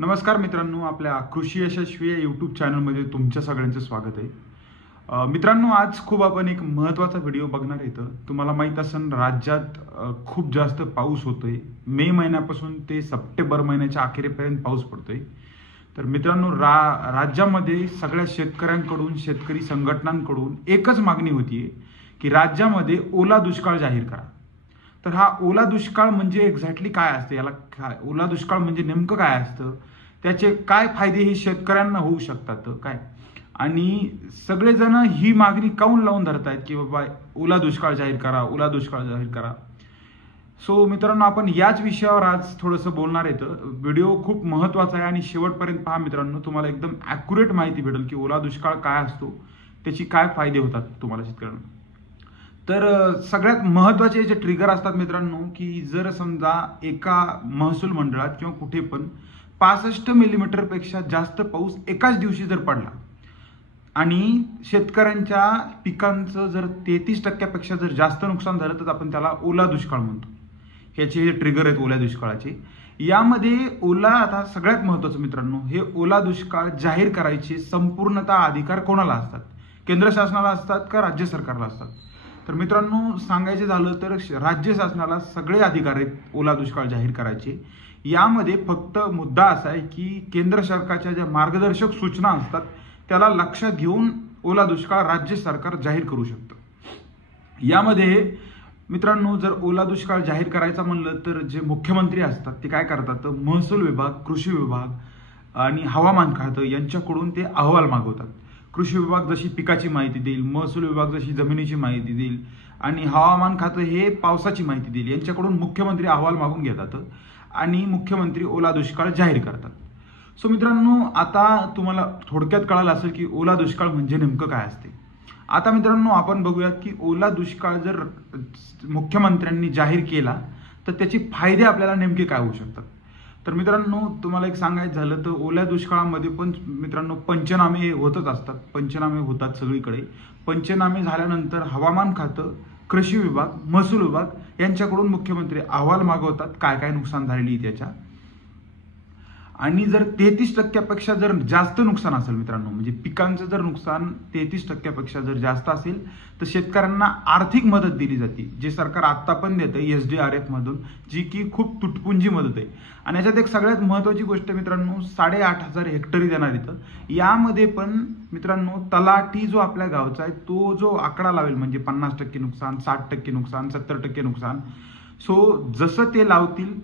नमस्कार मित्रांनो, आपल्या कृषी यशस्वी या यूट्यूब चॅनलमध्ये तुमच्या सगळ्यांचं स्वागत आहे. मित्रांनो, आज खूप आपण एक महत्त्वाचा व्हिडिओ बघणार आहे. तुम्हाला माहीत असेल राज्यात खूप जास्त पाऊस होतोय. मे महिन्यापासून ते सप्टेंबर महिन्याच्या अखेरीपर्यंत पाऊस पडतोय. तर मित्रांनो, राज्यामध्ये सगळ्या शेतकऱ्यांकडून, शेतकरी संघटनांकडून एकच मागणी होतीये की राज्यामध्ये ओला दुष्काळ जाहीर करा. तर हा ओला दुष्काळ म्हणजे एक्झॅक्टली काय असतं, याला ओला दुष्काळ म्हणजे नेमकं काय असतं, त्याचे काय फायदे हे शेतकऱ्यांना होऊ शकतात काय, आणि सगळेजण ही मागणी काऊन लावून धरतायत की बाबा ओला दुष्काळ जाहीर करा, ओला दुष्काळ जाहीर करा. सो मित्रांनो, आपण याच विषयावर आज थोडंसं बोलणार आहे. व्हिडिओ खूप महत्त्वाचा आहे आणि शेवटपर्यंत पहा मित्रांनो, तुम्हाला एकदम ॲक्युरेट माहिती भेटेल की ओला दुष्काळ काय असतो, त्याची काय फायदे होतात तुम्हाला शेतकऱ्यांना. तर सगळ्यात महत्त्वाचे जे ट्रिगर असतात मित्रांनो, की जर समजा एका महसूल मंडळात किंवा कुठे पण 65 मिलीमीटरपेक्षा जास्त पाऊस एकाच दिवशी जर पडला आणि शेतकऱ्यांच्या पिकांचं जर 33% जर जास्त नुकसान झालं, तर आपण त्याला ओला दुष्काळ म्हणतो. ह्याचे जे ट्रिगर आहेत ओल्या दुष्काळाचे, यामध्ये आता सगळ्यात महत्त्वाचं मित्रांनो, हे ओला दुष्काळ जाहीर करायचे संपूर्णतः अधिकार कोणाला असतात? केंद्र शासनाला असतात का राज्य सरकारला असतात? तर मित्रांनो, सांगायचे झालं तर राज्य शासनाला सगळे अधिकार आहेत ओला दुष्काळ जाहीर करायचे. यामध्ये फक्त मुद्दा असा आहे की केंद्र सरकारच्या ज्या मार्गदर्शक सूचना असतात त्याला लक्षात घेऊन ओला दुष्काळ राज्य सरकार जाहीर करू शकतं. यामध्ये मित्रांनो, जर ओला दुष्काळ जाहीर करायचा म्हणलं तर जे मुख्यमंत्री असतात ते काय करतात, तर महसूल विभाग, कृषी विभाग आणि हवामान खातं यांच्याकडून ते अहवाल मागवतात. कृषी विभाग जशी पिकाची माहिती देईल, महसूल विभाग जशी जमिनीची माहिती देईल आणि हवामान खातं हे पावसाची माहिती देईल. यांच्याकडून मुख्यमंत्री अहवाल मागून घेतात आणि मुख्यमंत्री ओला दुष्काळ जाहीर करतात. सो मित्रांनो, आता तुम्हाला थोडक्यात कळालं असेल की ओला दुष्काळ म्हणजे नेमकं काय असते. आता मित्रांनो, आपण बघूयात की ओला दुष्काळ जर मुख्यमंत्र्यांनी जाहीर केला तर त्याचे फायदे आपल्याला नेमके काय होऊ शकतात. तर मित्रांनो, तुम्हाला एक सांगायचं झालं तर ओल्या दुष्काळामध्ये पण मित्रांनो पंचनामे होतच असतात. पंचनामे होतात सगळीकडे. पंचनामे झाल्यानंतर हवामान खातं, कृषी विभाग, महसूल विभाग यांच्याकडून मुख्यमंत्री अहवाल मागवतात काय काय नुकसान झालेली त्याच्या. आणि जर 33% जर जास्त नुकसान असेल मित्रांनो, म्हणजे पिकांचं जर नुकसान 33% जर जास्त असेल तर शेतकऱ्यांना आर्थिक मदत दिली जाते, जे सरकार आत्ता पण देतं SDRF मधून, जी की खूप तुटपुंजी मदत आहे. आणि याच्यात एक सगळ्यात महत्त्वाची गोष्ट मित्रांनो, 8,500 हेक्टरी देणार इथं. यामध्ये पण मित्रांनो तलाठी जो आपल्या गावचा आहे तो जो आकडा लावेल, म्हणजे 50% नुकसान, 60% नुकसान, 70% नुकसान, सो जसं ते लावतील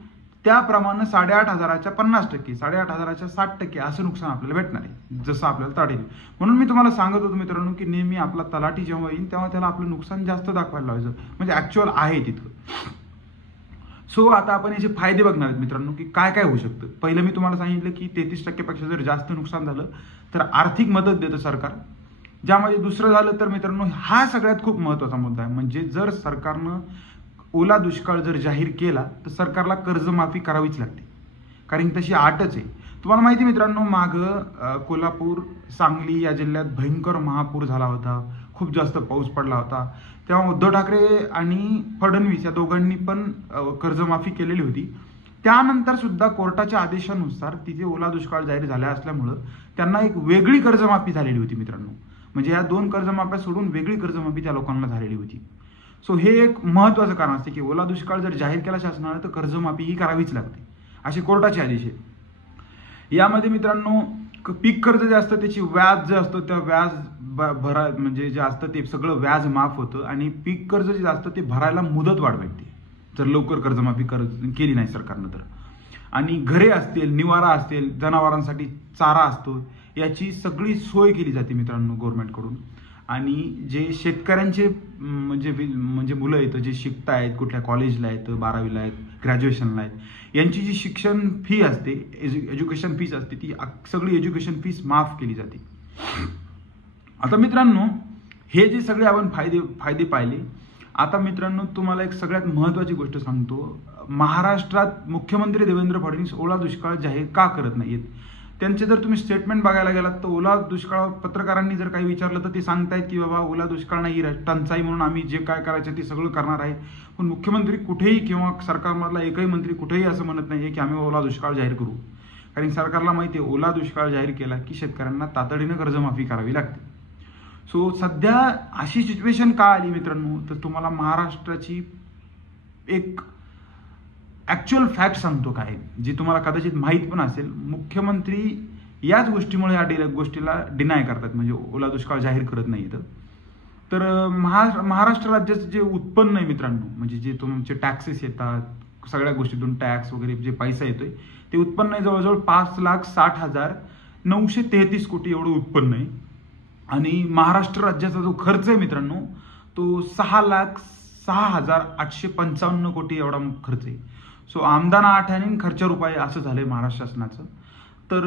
त्याप्रमाणे 8,500च्या 50%, 8,500च्या 60% असं नुकसान आपल्याला भेटणार आहे, जसं आपल्याला ताडेल. म्हणून मी तुम्हाला सांगत होतो मित्रांनो की नेहमी आपला तलाठी जेव्हा येईल तेव्हा त्याला आपलं नुकसान जास्त दाखवायला लावायचं, म्हणजे ऍक्च्युअल आहे तिथं. सो आता आपण याचे फायदे बघणार आहेत मित्रांनो की काय काय होऊ शकतं. पहिलं मी तुम्हाला सांगितलं की 33% जर जास्त नुकसान झालं तर आर्थिक मदत देतं सरकार. ज्यामध्ये दुसरं झालं तर मित्रांनो, हा सगळ्यात खूप महत्त्वाचा मुद्दा आहे, म्हणजे जर सरकारनं ओला दुष्काळ जर जाहीर केला तर सरकारला कर्जमाफी करावीच लागते, कारण तशी अटच आहे. तुम्हाला माहिती मित्रांनो, मागं कोल्हापूर, सांगली या जिल्ह्यात भयंकर महापूर झाला होता, खूप जास्त पाऊस पडला होता. तेव्हा उद्धव ठाकरे आणि फडणवीस या दोघांनी पण कर्जमाफी केलेली होती. त्यानंतर सुद्धा कोर्टाच्या आदेशानुसार तिथे ओला दुष्काळ जाहीर झाला असल्यामुळं त्यांना एक वेगळी कर्जमाफी झालेली होती मित्रांनो. म्हणजे या दोन कर्जमाफ्या सोडून वेगळी कर्जमाफी त्या लोकांना झालेली होती. सो हे एक महत्त्वाचं कारण असते की ओला दुष्काळ जर जाहीर केला शासनाने तर कर्जमाफी ही करावीच लागते, असे कोर्टाचे आदेश आहेत. यामध्ये मित्रांनो, पीक कर्ज जे असतं त्याची व्याज जे असतं त्या व्याज म्हणजे जे असतं ते सगळं व्याज माफ होतं आणि पीक कर्ज जे असतं ते भरायला मुदत वाढ भेटते जर लवकर कर्जमाफी केली नाही सरकारनं तर. आणि घरे असतील, निवारा असतील, जनावरांसाठी चारा असतो, याची सगळी सोय केली जाते मित्रांनो गव्हर्नमेंटकडून. आणि जे शेतकऱ्यांचे म्हणजे मुलं आहेत जे शिकतायत, कुठल्या कॉलेजला आहेत, 12वीला आहेत, ग्रॅज्युएशनला आहेत, यांची जी शिक्षण फी असते, एज्युकेशन फीस असते, ती सगळी एज्युकेशन फीस माफ केली जाते. आता मित्रांनो, हे जे सगळे आपण फायदे पाहिले. आता मित्रांनो, तुम्हाला एक सगळ्यात महत्त्वाची गोष्ट सांगतो. महाराष्ट्रात मुख्यमंत्री देवेंद्र फडणवीस ओला दुष्काळ जाहीर का करत नाहीत. त्यांचे जर तुम्ही स्टेटमेंट बघायला गेलात तर ओला दुष्काळ पत्रकारांनी जर काही विचारलं तर ते सांगतायत की बाबा ओला दुष्काळ नाही, टंचाई म्हणून आम्ही जे काय करायचं ते सगळं करणार आहे. पण मुख्यमंत्री कुठेही किंवा सरकारमधला एकही मंत्री कुठेही असं म्हणत नाही की आम्ही ओला दुष्काळ जाहीर करू. कारण सरकारला माहिती आहे ओला दुष्काळ जाहीर केला की शेतकऱ्यांना तातडीनं कर्जमाफी करावी लागते. सो सध्या अशी सिच्युएशन का आली मित्रांनो, तर तुम्हाला महाराष्ट्राची एक ॲक्च्युअल फॅक्ट सांगतो काय, जी तुम्हाला कदाचित माहीत पण असेल. मुख्यमंत्री याच गोष्टीमुळे या गोष्टीला डिनाय करतात, म्हणजे ओला दुष्काळ जाहीर करत नाही. तर महाराष्ट्र राज्याचं जे उत्पन्न आहे मित्रांनो, म्हणजे जे तुमचे टॅक्सेस येतात, सगळ्या गोष्टीतून टॅक्स वगैरे जे पैसा येतोय, ते उत्पन्न आहे जवळजवळ 5,60,933 कोटी एवढं उत्पन्न आहे. आणि महाराष्ट्र राज्याचा जो खर्च आहे मित्रांनो, तो 6,06,855 कोटी एवढा खर्च आहे. सो आमदाना 8 आणि खर्च रुपये असं झालंय महाराष्ट्र शासनाचं. तर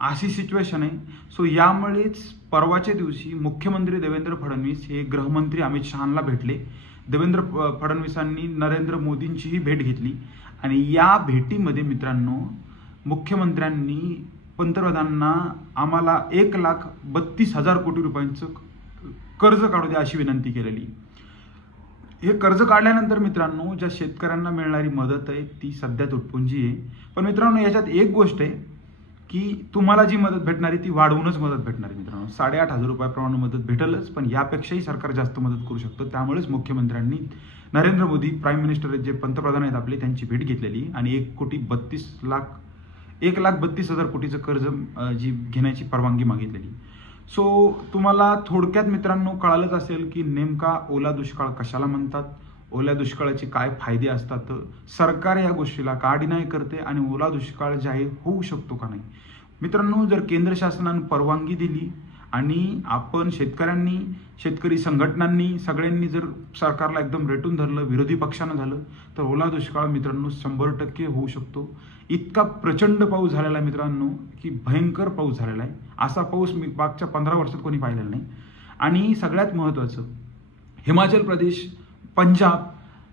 अशी सिच्युएशन आहे. सो यामुळेच परवाच्या दिवशी मुख्यमंत्री देवेंद्र फडणवीस हे गृहमंत्री अमित शहांना भेटले. देवेंद्र फडणवीसांनी नरेंद्र मोदींचीही भेट घेतली आणि या भेटीमध्ये मित्रांनो मुख्यमंत्र्यांनी पंतप्रधानांना आम्हाला 1,32,000 कोटी रुपयांचं कर्ज काढू द्या अशी विनंती केलेली. हे कर्ज काढल्यानंतर मित्रांनो ज्या शेतकऱ्यांना मिळणारी मदत आहे ती सध्या तुटपुंजी आहे. पण मित्रांनो याच्यात एक गोष्ट आहे की तुम्हाला जी मदत भेटणारी ती वाढवूनच मदत भेटणार आहे मित्रांनो. 8,500 रुपयाप्रमाणे मदत भेटेलच, पण यापेक्षाही सरकार जास्त मदत करू शकतं. त्यामुळेच मुख्यमंत्र्यांनी नरेंद्र मोदी प्राईम मिनिस्टर जे पंतप्रधान आहेत आपले त्यांची भेट घेतलेली आणि 1,32,000 कोटीचं कर्ज जी घेण्याची परवानगी मागितलेली. सो तुम्हाला थोडक्यात मित्रांनो कळालंच असेल की नेमका ओला दुष्काळ कशाला म्हणतात, ओल्या दुष्काळाचे काय फायदे असतात, सरकार या गोष्टीला का डिनाय करते आणि ओला दुष्काळ जाहीर होऊ शकतो का नाही. मित्रांनो जर केंद्र शासनाने परवानगी दिली आणि आपण शेतकऱ्यांनी, शेतकरी संघटनांनी सगळ्यांनी जर सरकारला एकदम रेटून धरलं, विरोधी पक्षानं झालं, तर ओला दुष्काळ मित्रांनो 100% होऊ शकतो. इतका प्रचंड पाऊस झालेला आहे मित्रांनो की भयंकर पाऊस झालेला आहे. असा पाऊस मी मागच्या 15 वर्षात कोणी पाहिलेला नाही. आणि सगळ्यात महत्त्वाचं हिमाचल प्रदेश, पंजाब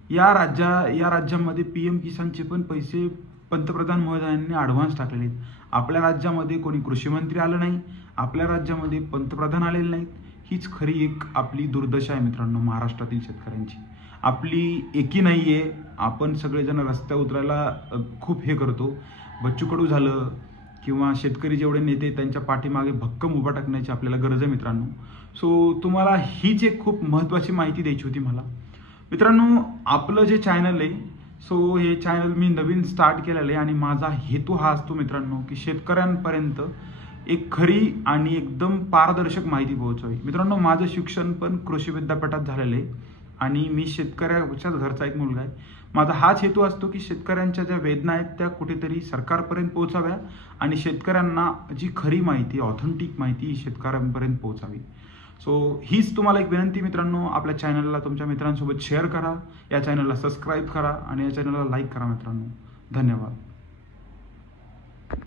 या राज्यांमध्ये PM किसानचे पण पैसे पंतप्रधान महोदयांनी ॲडव्हान्स टाकलेले आहेत. आपल्या राज्यामध्ये कोणी कृषी मंत्री आलं नाही, आपल्या राज्यामध्ये पंतप्रधान आलेले नाहीत. हीच खरी एक आपली दुर्दशा आहे मित्रांनो महाराष्ट्रातील शेतकऱ्यांची. आपली एकी नाही आहे. आपण सगळेजण रस्त्यावर उतरायला खूप हे करतो. बच्चू कडू झालं किंवा शेतकरी जेवढे नेते त्यांच्या पाठीमागे भक्कम उभा टाकण्याची आपल्याला गरज आहे मित्रांनो. सो तुम्हाला हीच एक खूप महत्त्वाची माहिती द्यायची होती मला. मित्रांनो आपलं जे चॅनल आहे, सो हे चॅनल मी नवीन स्टार्ट केलेलं आहे आणि माझा हेतू हा असतो मित्रांनो की शेतकऱ्यांपर्यंत एक खरी आणि एकदम पारदर्शक माहिती पोहोचावी. मित्रांनो माझं शिक्षण पण कृषी विद्यापीठात झालेलं आहे आणि मी शेतकऱ्याच्याच घरचा एक मुलगा आहे. माझा हाच हेतू असतो की शेतकऱ्यांच्या ज्या वेदना आहेत त्या कुठेतरी सरकारपर्यंत पोहोचाव्या आणि शेतकऱ्यांना जी खरी माहिती, ऑथेंटिक माहिती ही शेतकऱ्यांपर्यंत पोहोचावी. सो हीच तुम्हाला एक विनंती मित्रांनो, आपल्या चॅनलला तुमच्या मित्रांसोबत शेअर करा, या चॅनलला सबस्क्राईब करा आणि या चॅनलला लाईक करा मित्रांनो. धन्यवाद.